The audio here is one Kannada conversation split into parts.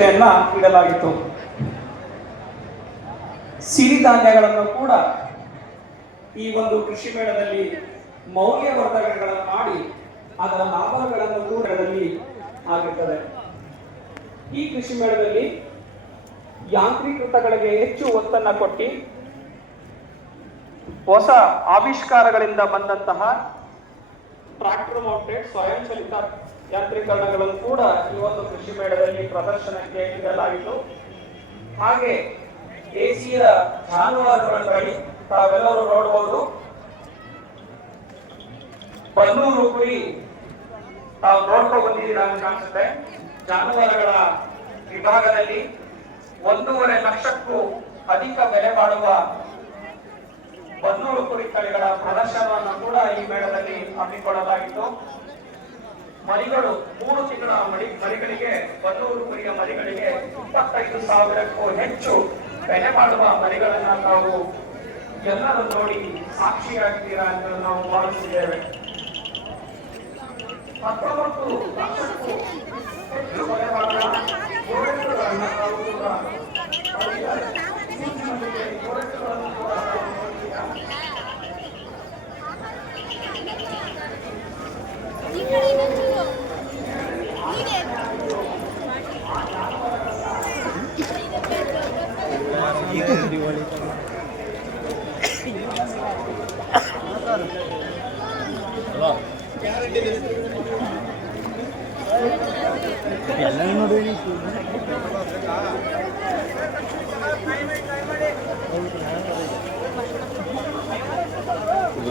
ಶೀರ್ಷಿಕೆಯನ್ನ ಇಡಲಾಗಿತ್ತು. ಸಿರಿಧಾನ್ಯಗಳನ್ನು ಕೂಡ ಈ ಒಂದು ಕೃಷಿ ಮೇಳದಲ್ಲಿ ಮೌಲ್ಯವರ್ಧಕಗಳನ್ನು ಮಾಡಿ ಅದರ ಲಾಭಗಳನ್ನು ಕೂಡ ಆಗಿರ್ತದೆ. ಈ ಕೃಷಿ ಮೇಳದಲ್ಲಿ ಯಾಂತ್ರೀಕೃತಗಳಿಗೆ ಹೆಚ್ಚು ಒತ್ತನ್ನು ಕೊಟ್ಟು ಹೊಸ ಆವಿಷ್ಕಾರಗಳಿಂದ ಬಂದಂತಹ ಟ್ರಾಕ್ಟರ್ ಮೌಂಟೆಡ್ ಸ್ವಯಂಚಾಲಿತ ಯಂತ್ರೀಕರಣಗಳನ್ನು ಕೂಡ ಈ ಒಂದು ಕೃಷಿ ಮೇಳದಲ್ಲಿ ಪ್ರದರ್ಶನಕ್ಕೆ ಇಡಲಾಗಿತ್ತು. ಹಾಗೆ ದೇಶೀಯ ಜಾನುವಾರುಗಳಲ್ಲಿ ತಾವೆಲ್ಲರೂ ನೋಡಬಹುದು, ಬನ್ನೂರು ಕುರಿ ತಾವು ನೋಡ್ಕೊಂಡು ಬಂದಿದ್ದೀರಾ ಅಂತ ಕಾಣಿಸುತ್ತೆ. ಜಾನುವಾರುಗಳ ವಿಭಾಗದಲ್ಲಿ 1.5 ಲಕ್ಷಕ್ಕೂ ಅಧಿಕ ಬೆಲೆ ಬಾಳುವ ಬನ್ನೂರು ಕುರಿ ತಳಿಗಳ ಪ್ರದರ್ಶನವನ್ನು ಕೂಡ ಈ ಮೇಳದಲ್ಲಿ ಹಮ್ಮಿಕೊಳ್ಳಲಾಗಿತ್ತು. ಮರಿಗಳು 3 ತಿಂಗಳ ಮರಿಗಳಿಗೆ, ಬನ್ನೂರು ಕುರಿಯ ಮರಿಗಳಿಗೆ 25,000ಕ್ಕೂ ಹೆಚ್ಚು ಬೆಲೆ ಮಾಡುವ ಮರಿಗಳನ್ನ ನಾವು ಎಲ್ಲರೂ ನೋಡಿ ಸಾಕ್ಷಿಯಾಗಿದ್ದೀರಾ ಅಂತ ನಾವು ಭಾವಿಸಿದ್ದೇವೆ. 19 ಲಕ್ಷಕ್ಕೂ ಹೆಚ್ಚು ಬೆಲೆ ಮಾಡುವ ಗೋಡೆಗಳನ್ನು ನಾವು ಕೂಡ ಎಲ್ಲ ನೋಡಿ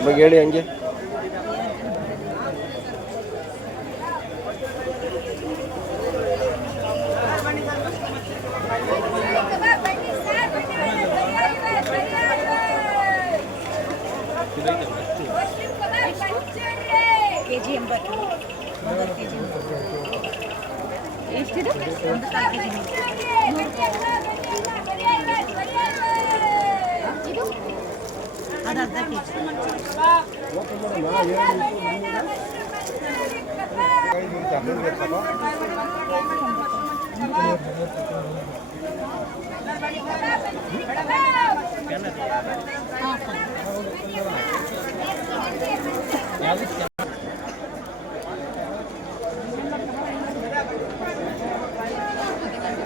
ಬಗ್ಗೆ ಹೇಳಿ ಹಂಗೆ ಕೆಜಿ 80 ಎಷ್ಟಿದೆ? ಒಂದು ಕಾಲು ಕೆಜಿ ಇದು ಅದು ಅರ್ಧ ಕೆಜಿ. ಯಾವ್ದು